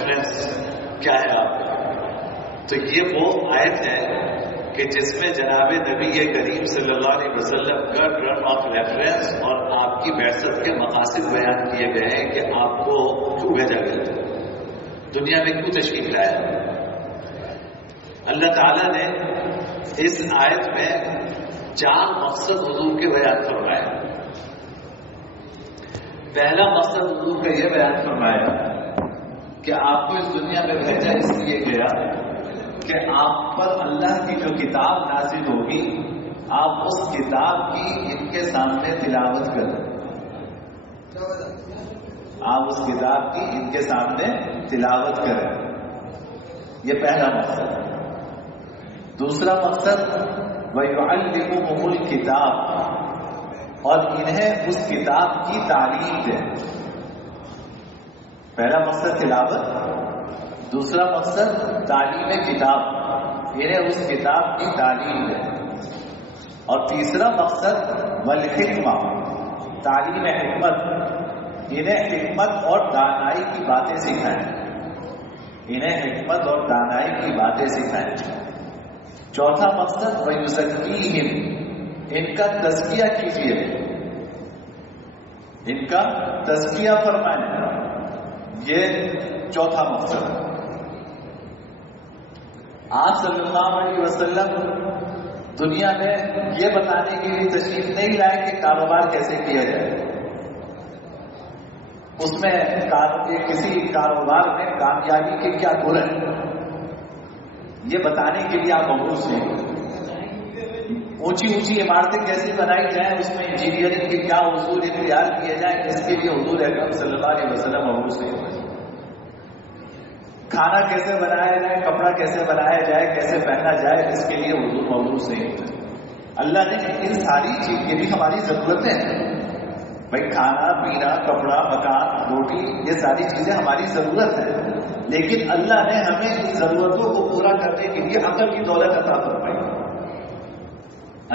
Reference کیا ہے آپ کا؟ تو یہ وہ آیت ہے کہ جس میں جناب نبی کریم صلی اللہ علیہ وسلم کا ٹرم آف ریفرنس اور آپ کی بعثت کے مقاصد بیان کیے گئے ہیں کہ آپ کو کیوں بھیجا گیا، دنیا میں کیوں تشریف لایا۔ اللہ تعالیٰ نے اس آیت میں 4 مقصد حضور کے بیان فرمائے۔ پہلا مقصد حضور کا یہ بیان فرمایا کہ آپ کو اس دنیا میں بھیجا اس لیے گیا کہ آپ پر اللہ کی جو کتاب نازل ہوگی آپ اس کتاب کی ان کے سامنے تلاوت کریں، آپ اس کتاب کی ان کے سامنے تلاوت کریں، یہ پہلا مقصد۔ دوسرا مقصد وَيُعَلِّمُهُمُ الْكِتَابَ، اور انہیں اس کتاب کی تعلیم دیں۔ پہلا مقصد تلاوت، دوسرا مقصد تعلیم کتاب، انہیں اس کتاب کی تعلیم دیں، اور تیسرا مقصد والحکمہ، تعلیم حکمت، انہیں حکمت اور دانائی کی باتیں سکھائیں، انہیں حکمت اور دانائی کی باتیں سکھائیں۔ چوتھا مقصد وَيُزَكِّيهِمْ، ان کا تزکیہ کیجیے، ان کا تزکیہ فرمائیں، یہ چوتھا مقصد۔ آپ صلی اللہ علیہ وسلم دنیا میں یہ بتانے کے لیے تشریف نہیں لائے کہ کاروبار کیسے کیا جائے، اس میں کسی کاروبار میں کامیابی کے کیا گن ہیں یہ بتانے کے لیے آپ مبعوث ہیں۔ اونچی اونچی عمارتیں کیسے بنائی جائیں، اس میں انجینئرنگ کے کیا اصول اختیار کیے جائیں، اس کے لیے حضور اکرم صلی اللہ علیہ وسلم مبعوث ہیں۔ کھانا کیسے بنایا جائے، کپڑا کیسے بنایا جائے، کیسے پہنا جائے، اس کے لیے حضور مبعوث ہیں۔ اللہ نے ان ساری چیز کی بھی ہماری ضرورتیں ہیں، بھائی کھانا پینا کپڑا مکان روٹی یہ ساری چیزیں ہماری ضرورت ہے، لیکن اللہ نے ہمیں ان ضرورتوں کو پورا کرنے کے لیے عقل کی دولت عطا فرمائی۔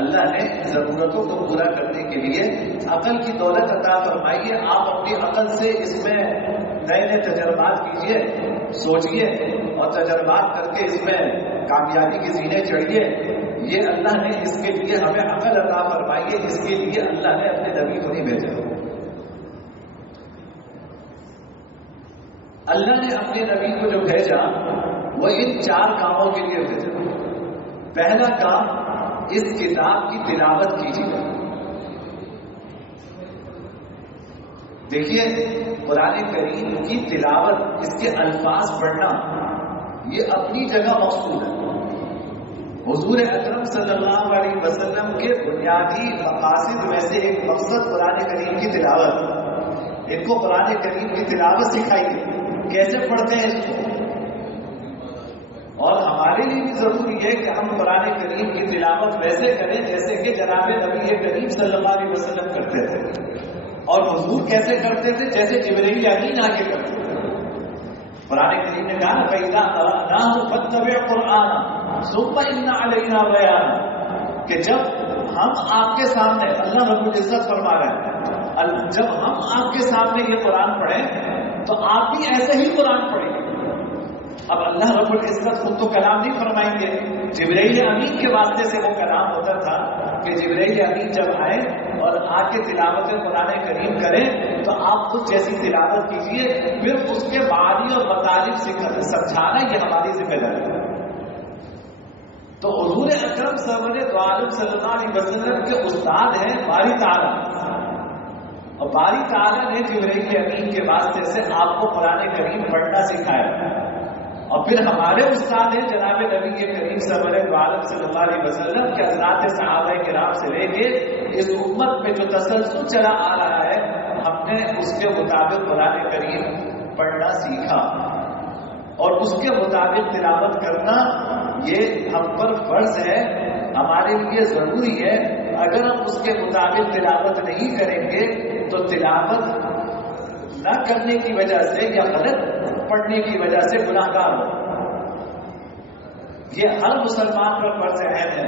اللہ نے ضرورتوں کو پورا کرنے کے لیے عقل کی دولت عطا فرمائی ہے۔ آپ اپنی عقل سے اس میں نئے نئے تجربات کیجئے، سوچئے اور تجربات کر کے اس میں کامیابی کی زینے چڑھیے۔ یہ اللہ نے اس کے لیے ہمیں عقل عطا فرمائی ہے، اس کے لیے اللہ نے اپنے نبی کو نہیں بھیجا۔ اللہ نے اپنے نبی کو جو بھیجا وہ ان 4 کاموں کے لیے بھیجا۔ پہلا کام اس کتاب کی تلاوت کیجیے۔ دیکھیے قرآن کریم کی تلاوت، اس کے الفاظ پڑھنا یہ اپنی جگہ مقصود ہے۔ حضور اکرم صلی اللہ علیہ وسلم کے بنیادی مقاصد میں سے ایک مقصد قرآن کریم کی تلاوت۔ ان کو قرآن کریم کی تلاوت سکھائیے، کیسے پڑھتے ہیں اس کو، اور ہمارے لیے بھی ضروری ہے کہ ہم قرآن کریم کی تلاوت ویسے کریں جیسے کہ جناب نبی کریم صلی اللہ علیہ وسلم کرتے تھے، اور حضور کیسے کرتے تھے، جیسے جبرائیل امین آ کے کرتے تھے۔ قرآن کریم نے کہا فَإِذَا قَرَأْنَاهُ فَاتَّبِعْ قُرْآنَهُ ثُمَّ إِنَّ عَلَيْنَا بَيَانَهُ، کہ جب ہم آپ کے سامنے، اللہ رب العزت فرما رہے ہیں، جب ہم آپ کے سامنے یہ قرآن پڑھیں تو آپ بھی ایسے ہی قرآن پڑھیں گے۔ اب اللہ رب العزت خود تو کلام نہیں فرمائیں گے، جبرائیل امین کے واسطے سے وہ کلام ہوتا تھا کہ جبرائیل امین جب آئے اور آ کے تلاوت قرآن کریم کریں تو آپ خود جیسی تلاوت کیجیے، پھر اس کے معانی اور مطالب سمجھانا یہ ہماری ذمہ داری ہے۔ تو حضور اکرم صلی اللہ علیہ وسلم کے استاد ہیں باری تعالیٰ، اور باری تعالیٰ نے جبرائیل امین کے واسطے سے آپ کو قرآن کریم پڑھنا سکھایا، اور پھر ہمارے استاد ہیں جناب نبی کریم صلی اللہ علیہ وسلم کے حضرات صحابہ کرام سے لے کے اس امت میں جو تسلسل چلا آ رہا ہے، ہم نے اس کے مطابق قرآن کریم پڑھنا سیکھا، اور اس کے مطابق تلاوت کرنا یہ ہم پر فرض ہے، ہمارے لیے ضروری ہے۔ اگر ہم اس کے مطابق تلاوت نہیں کریں گے تو تلاوت نہ کرنے کی وجہ سے یا غلط پڑھنے کی وجہ سے گناہگار ہو۔ یہ ہر مسلمان پر فرض ہے